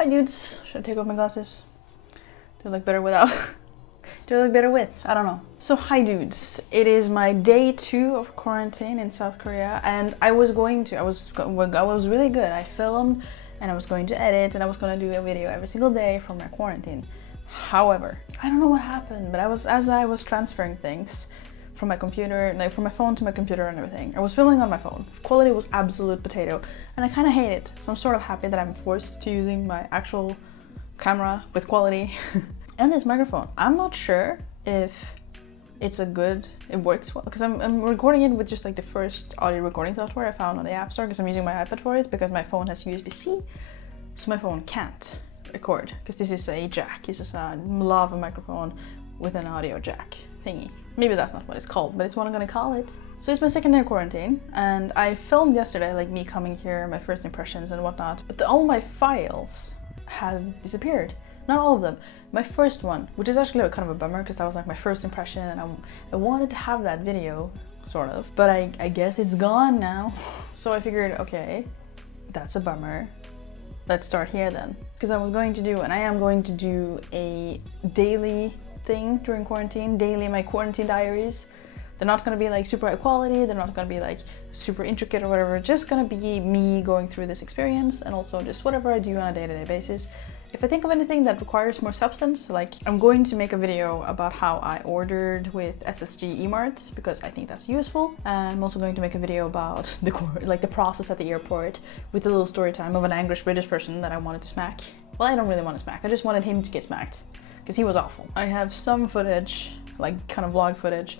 Hi dudes. Should I take off my glasses? Do I look better without? Do I look better with? I don't know. So hi dudes. It is my day 2 of quarantine in South Korea, and I was really good. I filmed and I was going to edit and I was going to do a video every single day from my quarantine. However, I don't know what happened, but as I was transferring things from my computer, like from my phone to my computer and everything, I was filming on my phone. Quality was absolute potato, and I kind of hate it. So I'm sort of happy that I'm forced to using my actual camera with quality and this microphone. I'm not sure if it works well, because I'm recording it with just like the first audio recording software I found on the App Store, because I'm using my iPad for it, because my phone has USB-C, so my phone can't record, because this is a jack. This is a lava microphone with an audio jack thingy. Maybe that's not what it's called, but it's what I'm gonna call it. So it's my second day of quarantine, and I filmed yesterday, like me coming here, my first impressions and whatnot, but all my files has disappeared. Not all of them. My first one, which is actually kind of a bummer, because that was like my first impression, and I wanted to have that video, sort of, but I guess it's gone now. So I figured, okay, that's a bummer. Let's start here then. Because I was going to do, and I am going to do, a daily thing during quarantine, my quarantine diaries. They're not going to be like super high quality, they're not going to be like super intricate or whatever, just going to be me going through this experience, and also just whatever I do on a day-to-day basis. If I think of anything that requires more substance, like I'm going to make a video about how I ordered with SSG eMart, because I think that's useful. I'm also going to make a video about the process at the airport, with a little story time of an angry British person that I wanted to smack. Well, I don't really want to smack, I just wanted him to get smacked, because he was awful. I have some footage, like kind of vlog footage,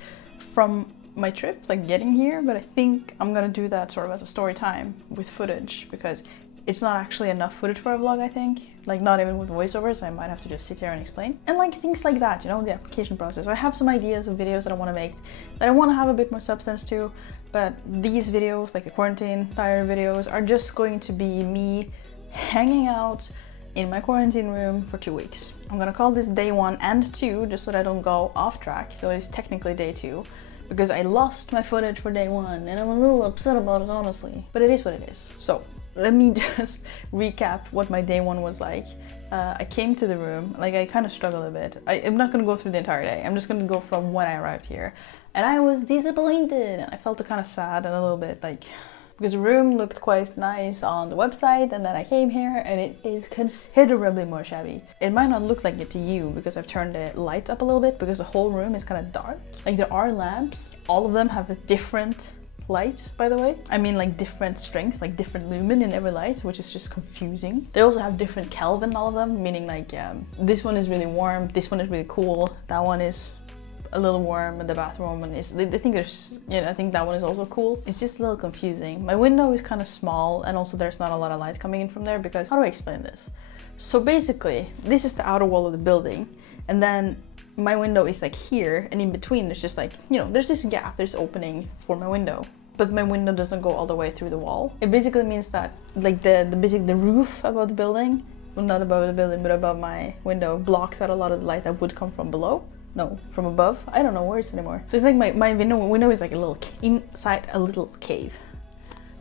from my trip, like getting here, but I think I'm gonna do that sort of as a story time with footage, because it's not actually enough footage for a vlog, I think. Like not even with voiceovers, I might have to just sit here and explain. And like things like that, you know, the application process. I have some ideas of videos that I want to make, that I want to have a bit more substance to, but these videos, like the quarantine diary videos, are just going to be me hanging out in my quarantine room for 2 weeks. I'm gonna call this day 1 and 2, just so that I don't go off track. So it's technically day 2, because I lost my footage for day 1, and I'm a little upset about it, honestly. But it is what it is. So let me just recap what my day 1 was like. I came to the room, like I kind of struggled a bit. I'm not gonna go through the entire day. I'm just gonna go from when I arrived here. And I was disappointed, and I felt kind of sad and a little bit like, because the room looked quite nice on the website, and then I came here and it is considerably more shabby. It might not look like it to you, because I've turned the light up a little bit, because the whole room is kind of dark. Like there are lamps, all of them have a different light, by the way. I mean like different strengths, like different lumen in every light, which is just confusing. They also have different Kelvin, all of them, meaning like this one is really warm, this one is really cool, that one is a little warm, and the bathroom one is, I think there's, you know, I think that one is also cool. It's just a little confusing. My window is kind of small, and also there's not a lot of light coming in from there, because how do I explain this? So basically, this is the outer wall of the building, and then my window is like here, and in between there's just like, you know, there's this gap, there's opening for my window. But my window doesn't go all the way through the wall. It basically means that like the roof above the building, well not above the building, but above my window, blocks out a lot of the light that would come from below. No, from above. I don't know words anymore. So it's like my window is like a little inside a little cave.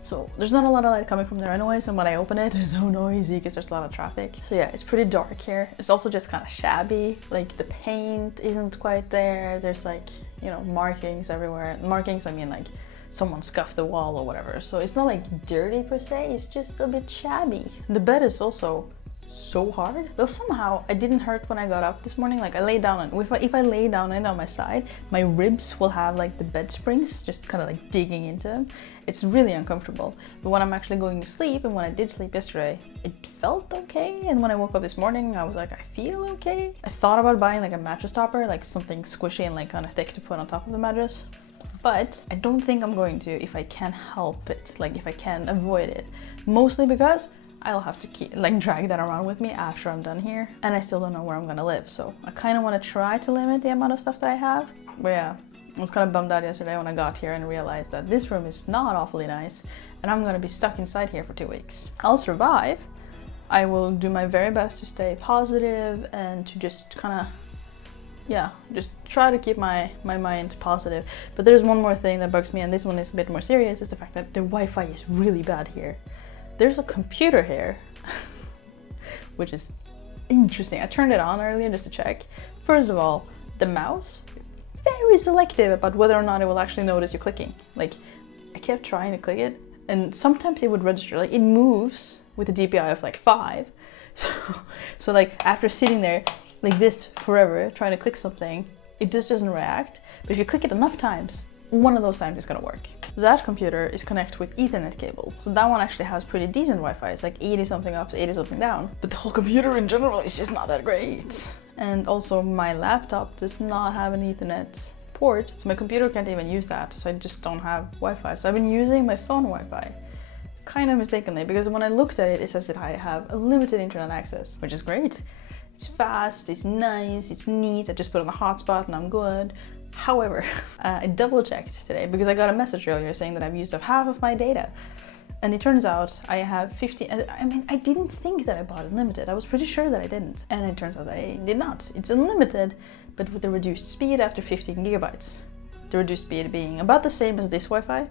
So there's not a lot of light coming from there anyways, and when I open it, it's so noisy because there's a lot of traffic. So yeah, it's pretty dark here. It's also just kind of shabby. Like the paint isn't quite there. There's like, you know, markings everywhere. Markings, I mean like someone scuffed the wall or whatever. So it's not like dirty per se, it's just a bit shabby. The bed is also so hard, though somehow I didn't hurt when I got up this morning. Like I lay down, and if I lay down and on my side, my ribs will have like the bed springs just kind of like digging into them. It's really uncomfortable. But when I'm actually going to sleep, and when I did sleep yesterday, it felt okay. And when I woke up this morning, I was like, I feel okay. I thought about buying like a mattress topper, like something squishy and like kind of thick to put on top of the mattress, but I don't think I'm going to if I can help it, like if I can avoid it. Mostly because I'll have to drag that around with me after I'm done here, and I still don't know where I'm gonna live, so I kind of want to try to limit the amount of stuff that I have. But yeah, I was kind of bummed out yesterday when I got here and realized that this room is not awfully nice, and I'm gonna be stuck inside here for 2 weeks. I'll survive. I will do my very best to stay positive and to just kind of, yeah, just try to keep my mind positive. But there's one more thing that bugs me, and this one is a bit more serious, is the fact that the Wi-Fi is really bad here. There's a computer here which is interesting. I turned it on earlier just to check. First of all, the mouse, very selective about whether or not it will actually notice you clicking. Like, I kept trying to click it, and sometimes it would register. Like, it moves with a DPI of like 5. So like, after sitting there like this forever, trying to click something, it just doesn't react. But if you click it enough times, one of those times it's gonna work. That computer is connected with Ethernet cable. So that one actually has pretty decent Wi-Fi. It's like 80 something up, 80 something down. But the whole computer in general is just not that great. And also my laptop does not have an Ethernet port. So my computer can't even use that. So I just don't have Wi-Fi. So I've been using my phone Wi-Fi. Kind of mistakenly, because when I looked at it, it says that I have a limited internet access, which is great. It's fast, it's nice, it's neat. I just put on a hotspot and I'm good. However, I double checked today because I got a message earlier saying that I've used up half of my data. And it turns out I have 50, I mean, I didn't think that I bought unlimited. I was pretty sure that I didn't. And it turns out that I did not. It's unlimited, but with the reduced speed after 15 gigabytes. The reduced speed being about the same as this Wi-Fi.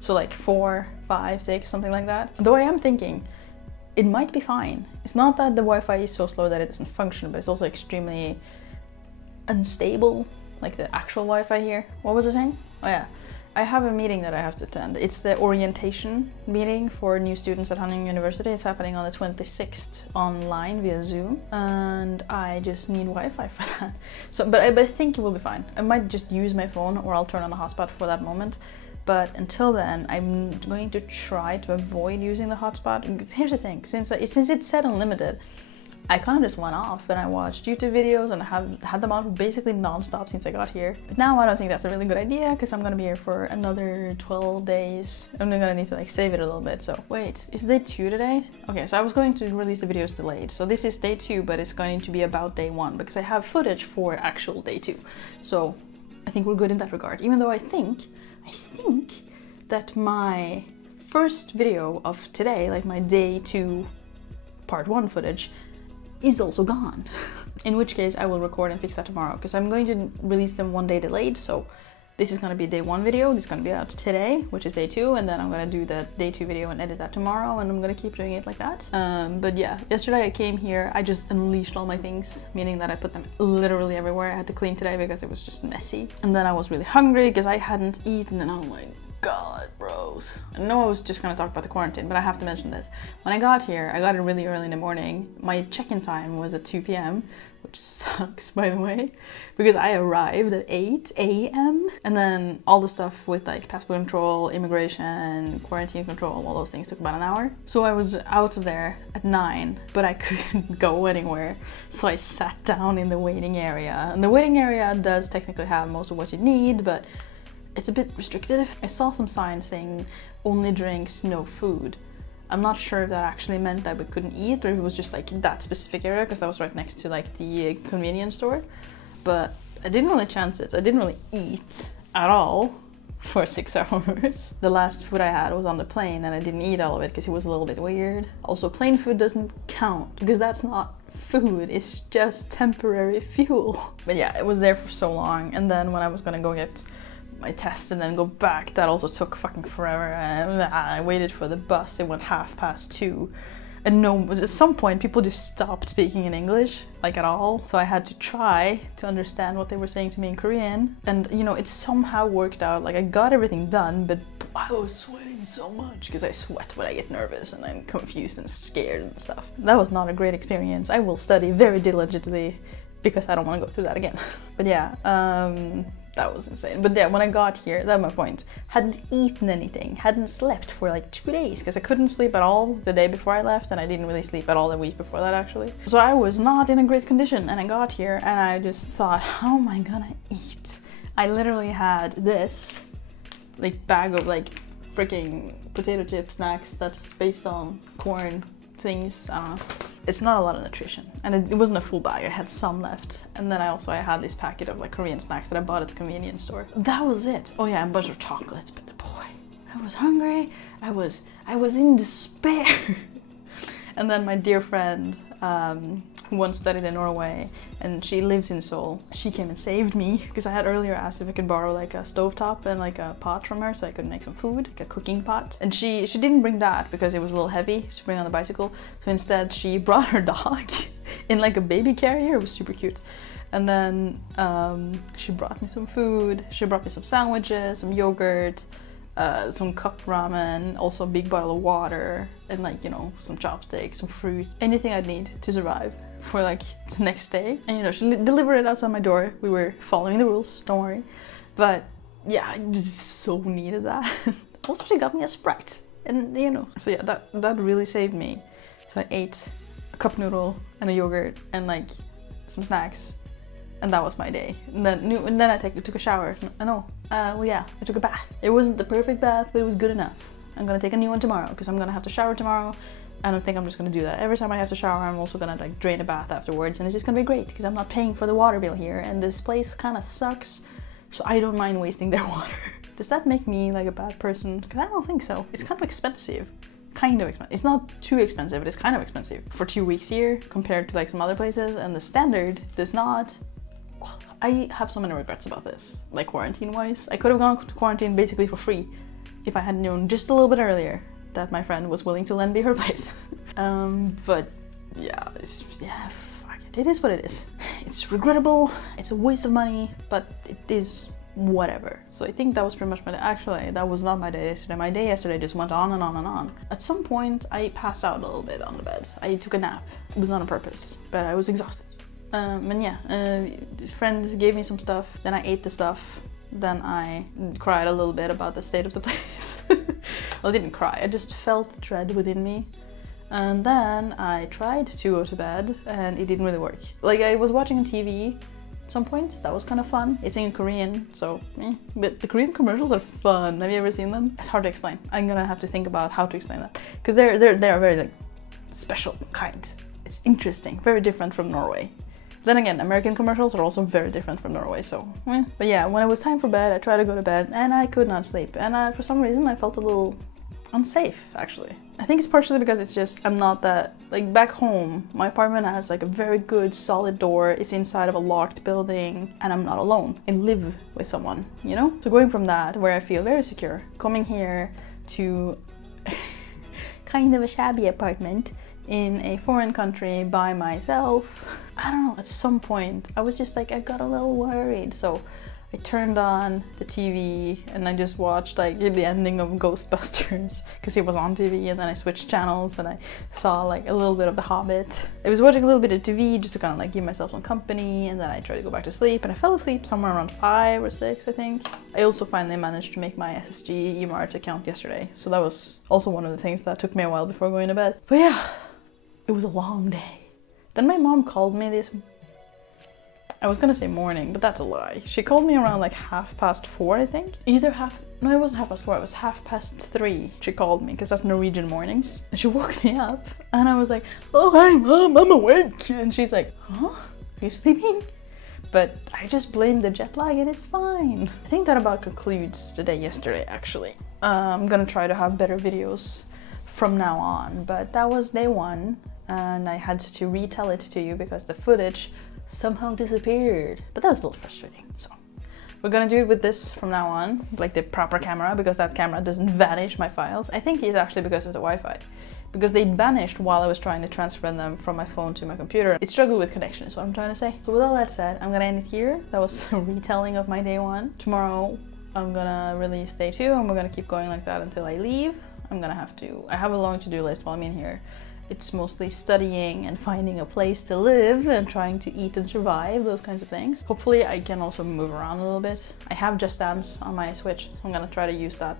So like 4, 5, 6, something like that. Though I am thinking, it might be fine. It's not that the Wi-Fi is so slow that it doesn't function, but it's also extremely unstable, like the actual Wi-Fi here. What was I saying? Oh yeah, I have a meeting that I have to attend. It's the orientation meeting for new students at Hanning University. It's happening on the 26th online via Zoom, and I just need Wi-Fi for that. So, but I think it will be fine. I might just use my phone, or I'll turn on the hotspot for that moment. But until then, I'm going to try to avoid using the hotspot. Here's the thing, since it said unlimited, I kind of just went off and I watched YouTube videos and had them on basically non-stop since I got here. But now I don't think that's a really good idea because I'm gonna be here for another 12 days. I'm gonna need to like save it a little bit. So wait, is day 2 today? Okay, so I was going to release the videos delayed. So this is day 2, but it's going to be about day 1 because I have footage for actual day 2. So I think we're good in that regard, even though I think that my first video of today, like my day 2 part 1 footage, is also gone. In which case I will record and fix that tomorrow because I'm going to release them 1 day delayed. So this is going to be a day 1 video, this is going to be out today, which is day 2, and then I'm going to do the day 2 video and edit that tomorrow, and I'm going to keep doing it like that. But yeah, yesterday I came here, I just unleashed all my things, meaning that I put them literally everywhere. I had to clean today because it was just messy. And then I was really hungry because I hadn't eaten, and I'm like, God, bros. I know I was just gonna talk about the quarantine, but I have to mention this. When I got here, I got it really early in the morning. My check-in time was at 2 p.m, which sucks, by the way, because I arrived at 8 a.m. And then all the stuff with like passport control, immigration, quarantine control, all those things took about an hour. So I was out of there at 9, but I couldn't go anywhere. So I sat down in the waiting area. And the waiting area does technically have most of what you need, but it's a bit restricted. I saw some signs saying only drinks, no food. I'm not sure if that actually meant that we couldn't eat or if it was just like that specific area because that was right next to like the convenience store. But I didn't really chance it. I didn't really eat at all for 6 hours. The last food I had was on the plane and I didn't eat all of it because it was a little bit weird. Also, plane food doesn't count because that's not food, it's just temporary fuel. But yeah, it was there for so long, and then when I was gonna go get my test and then go back, that also took fucking forever. I waited for the bus, it went 2:30, and no, at some point people just stopped speaking in English, like at all. So I had to try to understand what they were saying to me in Korean, and you know, it somehow worked out. Like I got everything done, but I was sweating so much because I sweat when I get nervous and I'm confused and scared and stuff. That was not a great experience. I will study very diligently because I don't want to go through that again. But yeah, that was insane. But yeah, when I got here, that's my point. Hadn't eaten anything, hadn't slept for like 2 days because I couldn't sleep at all the day before I left, and I didn't really sleep at all the week before that actually. So I was not in a great condition, and I got here and I just thought, how am I gonna eat? I literally had this like bag of like freaking potato chip snacks that's based on corn things. I don't know. It's not a lot of nutrition, and it wasn't a full bag. I had some left, and then I had this packet of like Korean snacks that I bought at the convenience store. That was it. Oh yeah, and a bunch of chocolates. But boy, I was hungry. I was in despair. And then my dear friend who once studied in Norway, and she lives in Seoul. She came and saved me because I had earlier asked if I could borrow like a stovetop and like a pot from her so I could make some food, like a cooking pot. And she didn't bring that because it was a little heavy to bring on the bicycle. So instead she brought her dog in like a baby carrier. It was super cute. And then she brought me some food. She brought me some sandwiches, some yogurt, some cup ramen, also a big bottle of water, and like, you know, some chopsticks, some fruit, anything I'd need to survive for like the next day. And you know, she delivered it outside my door. We were following the rules, don't worry. But yeah, I just so needed that. Also, she got me a Sprite, and you know, so yeah, that really saved me. So I ate a cup noodle and a yogurt and like some snacks. And that was my day. And then I took a shower. Well, yeah, I took a bath. It wasn't the perfect bath, but it was good enough. I'm gonna take a new one tomorrow because I'm gonna have to shower tomorrow. I don't think I'm just gonna do that. Every time I have to shower, I'm also gonna like drain a bath afterwards, and it's just gonna be great because I'm not paying for the water bill here, and this place kind of sucks, so I don't mind wasting their water. Does that make me like a bad person? Because I don't think so. It's kind of expensive. It's not too expensive, but it's kind of expensive for 2 weeks here compared to like some other places, and the standard does not. I have so many regrets about this, like quarantine-wise. I could have gone to quarantine basically for free if I had known just a little bit earlier that my friend was willing to lend me her place. But yeah, fuck it. It is what it is. It's regrettable, it's a waste of money, but it is whatever. So I think that was pretty much my day. Actually, that was not my day yesterday. My day yesterday just went on and on and on. At some point, I passed out a little bit on the bed. I took a nap. It was not on purpose, but I was exhausted. And yeah, friends gave me some stuff, then I ate the stuff, then I cried a little bit about the state of the place. Well, I didn't cry, I just felt dread within me. And then I tried to go to bed and it didn't really work. Like, I was watching on TV at some point, that was kind of fun. It's in Korean, so but the Korean commercials are fun. Have you ever seen them? It's hard to explain. I'm gonna have to think about how to explain that, because they're very like special kind. It's interesting, very different from Norway. Then again, American commercials are also very different from Norway, so But yeah, when it was time for bed, I tried to go to bed and I could not sleep. And for some reason, I felt a little unsafe, actually. I think it's partially because it's just, I'm not that, like back home, my apartment has like a very good solid door. It's inside of a locked building and I'm not alone. I live with someone, you know? So going from that, where I feel very secure, coming here to kind of a shabby apartment in a foreign country by myself. I don't know, at some point I was just like, I got a little worried, so I turned on the TV and I just watched like the ending of Ghostbusters because it was on TV, and then I switched channels and I saw like a little bit of The Hobbit. I was watching a little bit of TV just to kind of like give myself some company, and then I tried to go back to sleep, and I fell asleep somewhere around 5 or 6, I think. I also finally managed to make my SSG eMart account yesterday, so that was also one of the things that took me a while before going to bed. But yeah, it was a long day. Then my mom called me this, I was gonna say morning, but that's a lie. She called me around like 4:30, I think. No, it wasn't 4:30, it was 3:30. She called me, because that's Norwegian mornings. And she woke me up, and I was like, oh hi mom, I'm awake. And she's like, huh? Are you sleeping? But I just blamed the jet lag and it's fine. I think that about concludes the day yesterday, actually. I'm gonna try to have better videos from now on, but that was day 1. And I had to retell it to you because the footage somehow disappeared. But that was a little frustrating, so we're gonna do it with this from now on, like the proper camera, because that camera doesn't vanish my files. I think it's actually because of the Wi-Fi, because they vanished while I was trying to transfer them from my phone to my computer. It struggled with connection is what I'm trying to say. So with all that said, I'm gonna end it here. That was a retelling of my day 1. Tomorrow I'm gonna release day 2, and we're gonna keep going like that until I leave. I have a long to-do list while I'm in here. It's mostly studying and finding a place to live and trying to eat and survive, those kinds of things. Hopefully I can also move around a little bit. I have Just Dance on my Switch, so I'm gonna try to use that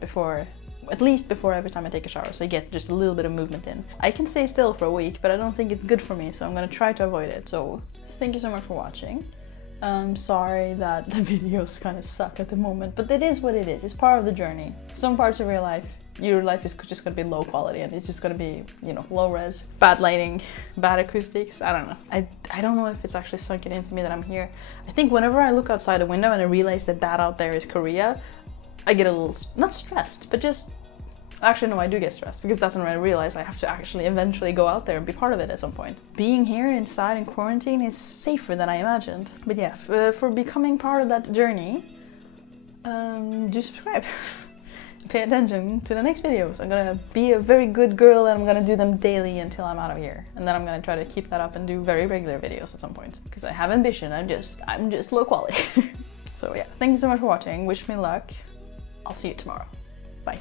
at least before every time I take a shower, so I get just a little bit of movement in. I can stay still for a week, but I don't think it's good for me, so I'm gonna try to avoid it. So thank you so much for watching. I'm sorry that the videos kind of suck at the moment, but it is what it is. It's part of the journey. Some parts of your life is just gonna be low quality, and it's just gonna be, you know, low res, bad lighting, bad acoustics. I don't know. I don't know if it's actually sunken into me that I'm here. I think whenever I look outside the window and I realize that out there is Korea, I get a little, not stressed, but just Actually, no, I do get stressed because that's when I realize I have to actually eventually go out there and be part of it at some point. Being here inside in quarantine is safer than I imagined. But yeah, for becoming part of that journey, do subscribe. Pay attention to the next videos. I'm gonna be a very good girl and I'm gonna do them daily until I'm out of here. And then I'm gonna try to keep that up and do very regular videos at some point. Because I have ambition, I'm just low quality. So yeah, thank you so much for watching. Wish me luck. I'll see you tomorrow. Bye.